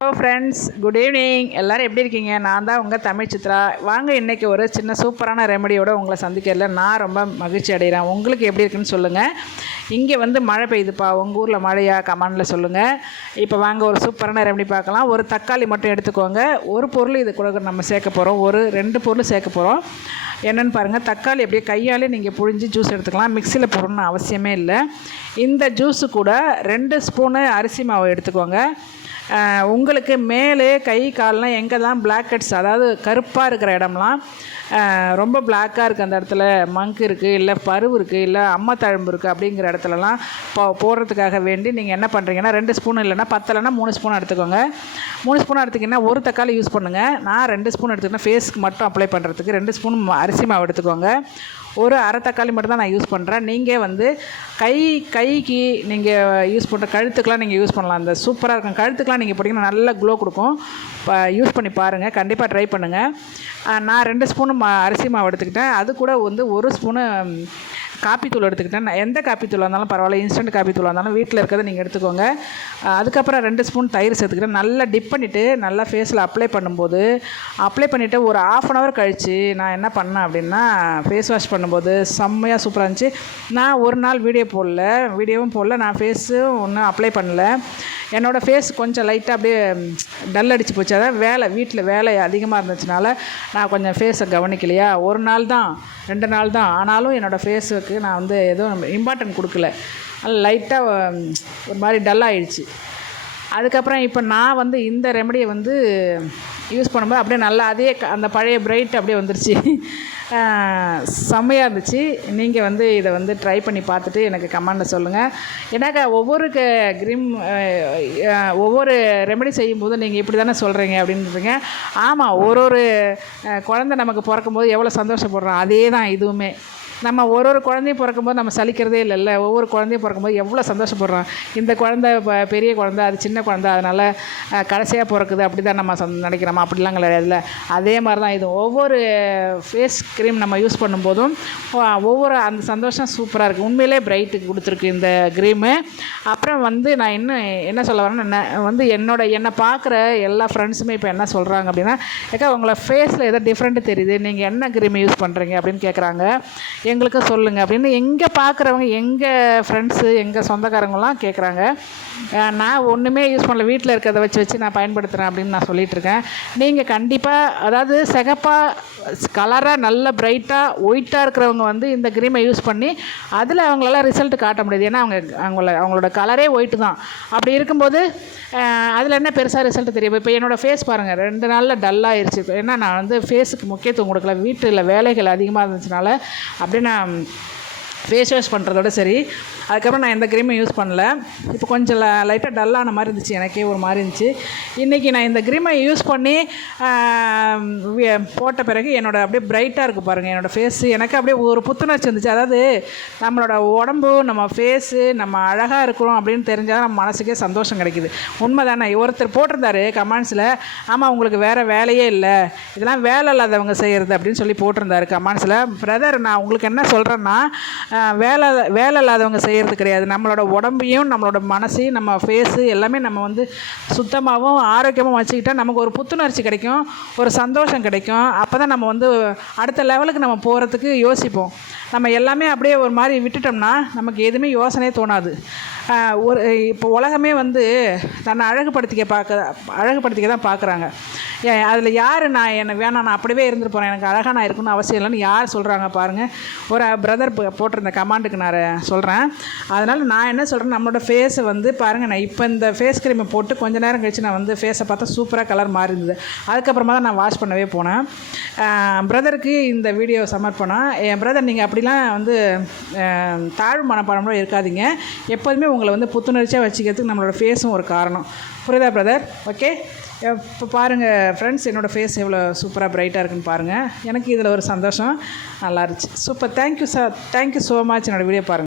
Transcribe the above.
Hello friends, good evening. எல்லோரும் எப்படி இருக்கீங்க? நான் தான் உங்கள் தமிழ் சித்ரா. வாங்க இன்றைக்கி ஒரு சின்ன சூப்பரான ரெமடியோடு உங்களை சந்திக்கிறதுல நான் ரொம்ப மகிழ்ச்சி அடைகிறேன். உங்களுக்கு எப்படி இருக்குன்னு சொல்லுங்கள். இங்கே மழை பெய்யுதுப்பா. உங்கள் ஊரில் மழையா? கமெண்டில் சொல்லுங்கள். இப்போ வாங்க ஒரு சூப்பரான ரெமடி பார்க்கலாம். ஒரு தக்காளி மட்டும் எடுத்துக்கோங்க. ஒரு பொருள் இது கூட நம்ம சேர்க்க போகிறோம். 2 பொருள் சேர்க்க போகிறோம். என்னென்னு பாருங்கள். தக்காளி அப்படியே கையாலே நீங்கள் புழிஞ்சு ஜூஸ் எடுத்துக்கலாம். மிக்சியில் போடணும்னு அவசியமே இல்லை. இந்த ஜூஸு கூட 2 ஸ்பூனு அரிசி மாவு எடுத்துக்கோங்க. உங்களுக்கு மேலே கை கால்லாம் எங்கே தான் பிளாக் ஹெட்ஸ், அதாவது கருப்பாக இருக்கிற இடம்லாம் ரொம்ப பிளாக்காக இருக்குது, அந்த இடத்துல மங்கு இருக்குது, இல்லை பருவு இருக்குது, இல்லை அம்மா தழும்பு இருக்குது, அப்படிங்கிற இடத்துலலாம் போடுறதுக்காக வேண்டி நீங்கள் என்ன பண்ணுறீங்கன்னா 2 ஸ்பூன் இல்லைன்னா 10 இல்லைன்னா 3 ஸ்பூன் எடுத்துக்கோங்க. 3 ஸ்பூன் எடுத்துக்கிங்கன்னா ஒரு தக்காளி யூஸ் பண்ணுங்கள். நான் 2 ஸ்பூன் எடுத்துக்கிட்டேன். ஃபேஸ்க்கு மட்டும் அப்ளை பண்ணுறதுக்கு 2 ஸ்பூன் அரிசி மாவு எடுத்துக்கோங்க. ஒரு அரை தக்காளி மட்டும் தான் நான் யூஸ் பண்ணுறேன். நீங்கள் கைக்கு நீங்கள் யூஸ் பண்ணுற கழுத்துக்கெலாம் நீங்கள் யூஸ் பண்ணலாம். அந்த சூப்பராக இருக்கும். கழுத்துக்கெலாம் நீங்கள் போட்டிங்கன்னா நல்ல க்ளோ கொடுக்கும். யூஸ் பண்ணி பாருங்கள், கண்டிப்பாக ட்ரை பண்ணுங்கள். நான் 2 ஸ்பூனு அரிசி மாவு எடுத்துக்கிட்டேன். அது கூட 1 ஸ்பூனு காப்பித்தூள் எடுத்துக்கிட்டேன். எந்த காப்பித்தூள் இருந்தாலும் பரவாயில்ல, இன்ஸ்டன்ட் காப்பித்தூள் இருந்தாலும் வீட்டில் இருக்கிறத நீங்கள் எடுத்துக்கோங்க. அதுக்கப்புறம் 2 ஸ்பூன் தயிர் சேர்த்துக்கிட்டேன். நல்லா டிப் பண்ணிவிட்டு நல்லா ஃபேஸில் அப்ளை பண்ணிவிட்டு ஒரு 1/2 hour கழித்து நான் என்ன பண்ணேன் அப்படின்னா, ஃபேஸ் வாஷ் பண்ணும்போது செம்மையாக சூப்பராக இருந்துச்சு. நான் ஒரு நாள் வீடியோவும் போடல, நான் ஃபேஸும் ஒன்றும் அப்ளை பண்ணல. என்னோடய ஃபேஸ் கொஞ்சம் லைட்டாக அப்படியே டல் அடிச்சு போச்சு. அதான் வீட்டில் வேலை அதிகமாக இருந்துச்சுனால நான் கொஞ்சம் ஃபேஸை கவனிக்கலையா. 1 நாள் தான் 2 நாள் தான், ஆனாலும் என்னோடய ஃபேஸுக்கு நான் எதுவும் இம்பார்ட்டன்ட் கொடுக்கல. லைட்டாக ஒரு மாதிரி டல் ஆகிடுச்சு. அதுக்கப்புறம் இப்போ நான் இந்த ரெமடியை யூஸ் பண்ணும்போது அப்படியே நல்லா அதே அந்த பழைய பிரைட் அப்படியே வந்துருச்சு. செம்மையாக இருந்துச்சு. நீங்கள் இதை ட்ரை பண்ணி பார்த்துட்டு எனக்கு கமெண்டில் சொல்லுங்கள். ஏன்னாக்கா ஒவ்வொரு ரெமெடி செய்யும்போது நீங்கள் இப்படி தானே சொல்கிறீங்க அப்படின்றீங்க. ஆமாம், ஒரு குழந்தை நமக்கு பிறக்கும்போது எவ்வளோ சந்தோஷப்படுறோம், அதே தான் இதுவுமே. நம்ம ஒரு குழந்தையும் பிறக்கும்போது நம்ம சலிக்கிறதே இல்லைல்ல. ஒவ்வொரு குழந்தையும் பிறக்கும்போது எவ்வளோ சந்தோஷப்படுறோம். இந்த குழந்தை பெரிய குழந்தை, அது சின்ன குழந்தை, அதனால் கடைசியாக பிறக்குது அப்படி தான் நம்ம நினைக்கிறோமா? அப்படிலாம் கிடையாதுல்ல. அதே மாதிரி தான் இது. ஒவ்வொரு ஃபேஸ் க்ரீம் நம்ம யூஸ் பண்ணும்போதும் அந்த சந்தோஷம் சூப்பராக இருக்குது. உண்மையிலே பிரைட்டுக்கு கொடுத்துருக்கு இந்த க்ரீமு. அப்புறம் நான் இன்னும் என்ன சொல்ல வரேன்னா, என்னை பார்க்குற எல்லா ஃப்ரெண்ட்ஸுமே இப்போ என்ன சொல்கிறாங்க அப்படின்னா, ஏக்கா உங்களை ஃபேஸில் ஏதோ டிஃப்ரெண்ட்டு தெரியுது, நீங்கள் என்ன க்ரீம் யூஸ் பண்ணுறீங்க அப்படின்னு கேட்குறாங்க. எங்களுக்கு சொல்லுங்கள் அப்படின்னு எங்கே பார்க்குறவங்க, எங்கள் ஃப்ரெண்ட்ஸு, எங்கள் சொந்தக்காரங்களாம் கேட்குறாங்க. நான் ஒன்றுமே யூஸ் பண்ணல, வீட்டில் இருக்கிறத வச்சு நான் பயன்படுத்துகிறேன் அப்படின்னு நான் சொல்லிகிட்ருக்கேன். நீங்கள் கண்டிப்பாக, அதாவது சிகப்பாக கலராக நல்ல பிரைட்டாக ஒயிட்டாக இருக்கிறவங்க இந்த க்ரீமை யூஸ் பண்ணி அதில் அவங்களால ரிசல்ட் காட்ட முடியாது. ஏன்னா அவங்களோட கலரே ஒயிட்டு தான். அப்படி இருக்கும்போது அதில் என்ன பெருசாக ரிசல்ட் தெரியும். இப்போ என்னோடய ஃபேஸ் பாருங்கள், 2 நாளில் டல்லாகிடுச்சு. ஏன்னா நான் ஃபேஸுக்கு முக்கியத்துவம் கொடுக்கல. வீட்டில் வேலைகள் அதிகமாக இருந்துச்சுனால அப்படியே நான் ஃபேஸ் வாஷ் பண்ணுறதோட சரி. அதுக்கப்புறம் நான் எந்த க்ரீமும் யூஸ் பண்ணல. இப்போ கொஞ்சம் லைட்டாக டல்லான மாதிரி இருந்துச்சு, எனக்கே ஒரு மாதிரி இருந்துச்சு. இன்றைக்கி நான் இந்த க்ரீமை யூஸ் பண்ணி போட்ட பிறகு அப்படியே பிரைட்டாக இருக்குது பாருங்கள் என்னோடய ஃபேஸு. எனக்கு அப்படியே ஒரு புத்துணர்ச்சி இருந்துச்சு. அதாவது நம்மளோட உடம்பு, நம்ம ஃபேஸு, நம்ம அழகாக இருக்கிறோம் அப்படின்னு தெரிஞ்சால் நம்ம மனசுக்கே சந்தோஷம் கிடைக்குது. உண்மை தானே? ஒருத்தர் போட்டிருந்தாரு கமெண்ட்ஸில், ஆமாம் உங்களுக்கு வேறு வேலையே இல்லை, இதெல்லாம் வேலை இல்லாதவங்க செய்கிறது அப்படின்னு சொல்லி போட்டிருந்தாரு கமெண்ட்ஸில். பிரதர், நான் உங்களுக்கு என்ன சொல்கிறேன்னா, வேலை இல்லாதவங்க செய்கிறது கிடையாது. நம்மளோட உடம்பையும் நம்மளோட மனசையும் நம்ம ஃபேஸு எல்லாமே நம்ம சுத்தமாகவும் ஆரோக்கியமாக வச்சுக்கிட்டால் நமக்கு ஒரு புத்துணர்ச்சி கிடைக்கும், ஒரு சந்தோஷம் கிடைக்கும். அப்போ தான் நம்ம அடுத்த லெவலுக்கு நம்ம போகிறதுக்கு யோசிப்போம். நம்ம எல்லாமே அப்படியே ஒரு மாதிரி விட்டுட்டோம்னா நமக்கு எதுவுமே யோசனையே தோணாது. இப்போ உலகமே தன்னை அழகுபடுத்திக்க தான் பார்க்குறாங்க. அதில் யார் நான் அப்படியே இருந்துட்டு போகிறேன், எனக்கு அழகாக நான் இருக்கணும்னு அவசியம் இல்லைன்னு யார் சொல்கிறாங்க பாருங்கள். ஒரு பிரதர் போட்டிருந்த கமெண்ட்டுக்கு நான் சொல்கிறேன். அதனால் நான் என்ன சொல்கிறேன், நம்மளோட ஃபேஸை பாருங்கள். நான் இப்போ இந்த ஃபேஸ் க்ரீமை போட்டு கொஞ்சம் நேரம் கழித்து நான் ஃபேஸை பார்த்தா சூப்பராக கலர் மாறி இருந்தது. அதுக்கப்புறமா தான் நான் வாஷ் பண்ணவே போனேன். பிரதருக்கு இந்த வீடியோ சமர்ப்பணம். என் பிரதர், நீங்கள் அப்படிலாம் தாழ்வு மனப்பான்மையோடு இருக்காதீங்க. எப்போதுமே உங்களை புத்துணர்ச்சியாக வச்சுக்கிறதுக்கு நம்மளோட ஃபேஸும் ஒரு காரணம். புரியுதா பிரதர்? ஓகே. இப்போ பாருங்கள் ஃப்ரெண்ட்ஸ், என்னோடய ஃபேஸ் எவ்வளோ சூப்பராக பிரைட்டாக இருக்குன்னு பாருங்கள். எனக்கு இதில் ஒரு சந்தோஷம், நல்லா இருந்துச்சு. சூப்பர். Thank you so much. என்னோடய வீடியோ பாருங்கள்.